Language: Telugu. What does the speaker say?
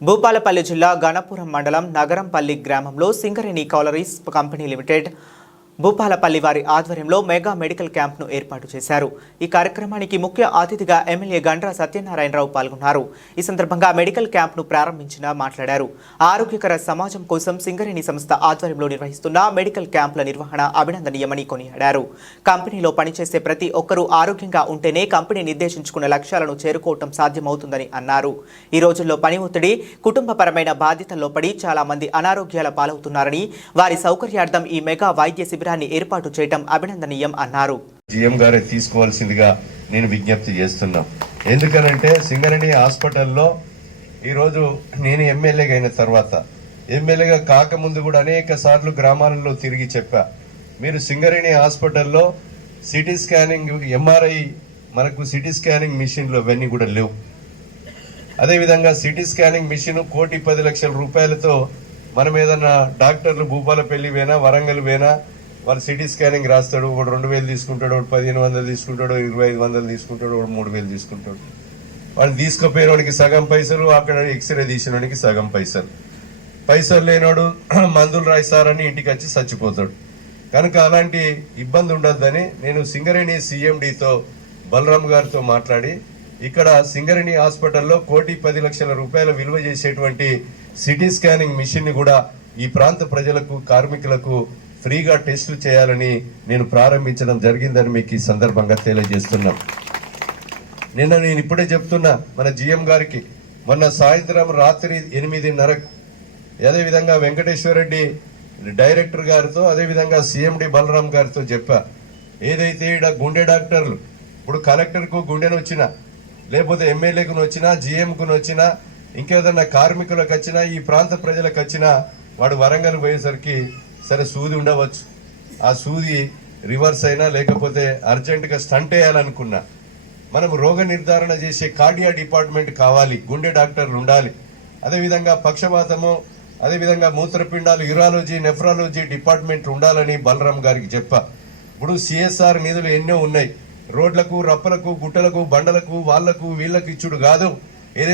భూపాలపల్లి జిల్లా గణపురం మండలం నగరంపల్లి గ్రామంలో సింగరేణి కౌలరీస్ కంపెనీ లిమిటెడ్ భూపాలపల్లి వారి ఆధ్వర్యంలో మెగా మెడికల్ క్యాంప్ను ఏర్పాటు చేశారు। ఈ కార్యక్రమానికి ముఖ్య అతిథిగా ఎమ్మెల్యే గండ్ర సత్యనారాయణరావు పాల్గొన్నారు। ఈ సందర్భంగా మెడికల్ క్యాంప్ను ప్రారంభించిన మాట్లాడారు। ఆరోగ్యకర సమాజం కోసం సింగరేణి సంస్థ ఆధ్వర్యంలో నిర్వహిస్తున్న మెడికల్ క్యాంపుల నిర్వహణ అభినందనీయమని కొనియాడారు। కంపెనీలో పనిచేసే ప్రతి ఒక్కరూ ఆరోగ్యంగా ఉంటేనే కంపెనీ నిర్దేశించుకున్న లక్ష్యాలను చేరుకోవడం సాధ్యమవుతుందని అన్నారు। ఈ రోజుల్లో పని ఒత్తిడి, కుటుంబపరమైన బాధ్యతల్లో పడి చాలా మంది అనారోగ్యాల పాలవుతున్నారని, వారి సౌకర్యార్థం ఈ మెగా వైద్య ఏర్పాటు చేయడం అభినందనీయం అన్నారు। జీఎం గారే తీసుకోవాల్సిందిగా నేను విజ్ఞప్తి చేస్తున్నా। ఎందుకనంటే సింగరేణి హాస్పిటల్లో ఈరోజు నేను ఎమ్మెల్యేగా అయిన తర్వాత, ఎమ్మెల్యేగా కాకముందు కూడా అనేక సార్లు గ్రామాలలో తిరిగి చెప్పా, మీరు సింగరేణి హాస్పిటల్లో సిటీ స్కానింగ్, ఎంఆర్ఐ, మనకు సిటీ స్కానింగ్ మిషన్లు అవన్నీ కూడా లేవు। అదేవిధంగా సిటీ స్కానింగ్ మిషన్ 1,10,00,000 రూపాయలతో మనం ఏదన్నా డాక్టర్లు భూపాలపల్లి పోయినా, వరంగల్ పోయినా వాళ్ళు సిటీ స్కానింగ్ రాస్తాడు, ఒకడు 2,000 తీసుకుంటాడు, ఒకడు 1,500 తీసుకుంటాడు, 2,500 తీసుకుంటాడు, ఒకడు 3,000 తీసుకుంటాడు। వాళ్ళు తీసుకుపోయినోడికి సగం పైసలు, అక్కడ ఎక్స్రే తీసినోడికి సగం పైసలు లేనోడు మందులు రాయిస్తారని ఇంటికి వచ్చి చచ్చిపోతాడు। కనుక అలాంటి ఇబ్బంది ఉండొద్దని నేను సింగరేణి సిఎండితో బలరాం గారితో మాట్లాడి ఇక్కడ సింగరేణి హాస్పిటల్లో 1,10,00,000 రూపాయల విలువ చేసేటువంటి సిటీ స్కానింగ్ మిషన్ ని కూడా ఈ ప్రాంత ప్రజలకు, కార్మికులకు ఫ్రీగా టెస్టులు చేయాలని నేను ప్రారంభించడం జరిగిందని మీకు ఈ సందర్భంగా తెలియజేస్తున్నాం। నేను ఇప్పుడే చెప్తున్నా మన జీఎం గారికి, మొన్న సాయంత్రం రాత్రి 8:30కు అదేవిధంగా వెంకటేశ్వర రెడ్డి డైరెక్టర్ గారితో, అదేవిధంగా సిఎండి బలరాం గారితో చెప్పా, ఏదైతే ఇక్కడ గుండె డాక్టర్లు ఇప్పుడు కలెక్టర్కు గుండెను వచ్చినా, లేకపోతే ఎమ్మెల్యేకు వచ్చినా, జీఎంకు వచ్చినా, ఇంకేదన్నా కార్మికులకు వచ్చినా, ఈ ప్రాంత ప్రజలకు వచ్చినా, వాడు వరంగల్ పోయేసరికి సరే సూది ఉండవచ్చు, ఆ సూది రివర్స్ అయినా లేకపోతే అర్జెంటుగా స్టంట్ వేయాలనుకున్నా, మనం రోగ నిర్ధారణ చేసే కార్డియా డిపార్ట్మెంట్ కావాలి, గుండె డాక్టర్లు ఉండాలి। అదేవిధంగా పక్షపాతము, అదేవిధంగా మూత్రపిండాలు, యూరాలజీ, నెఫ్రాలజీ డిపార్ట్మెంట్ ఉండాలని బలరాం గారికి చెప్పా। ఇప్పుడు సిఎస్ఆర్ నిధులు ఎన్నో ఉన్నాయి, రోడ్లకు, రప్పలకు, గుట్టలకు, బండలకు, వాళ్లకు వీళ్లకు ఇచ్చుడు కాదు,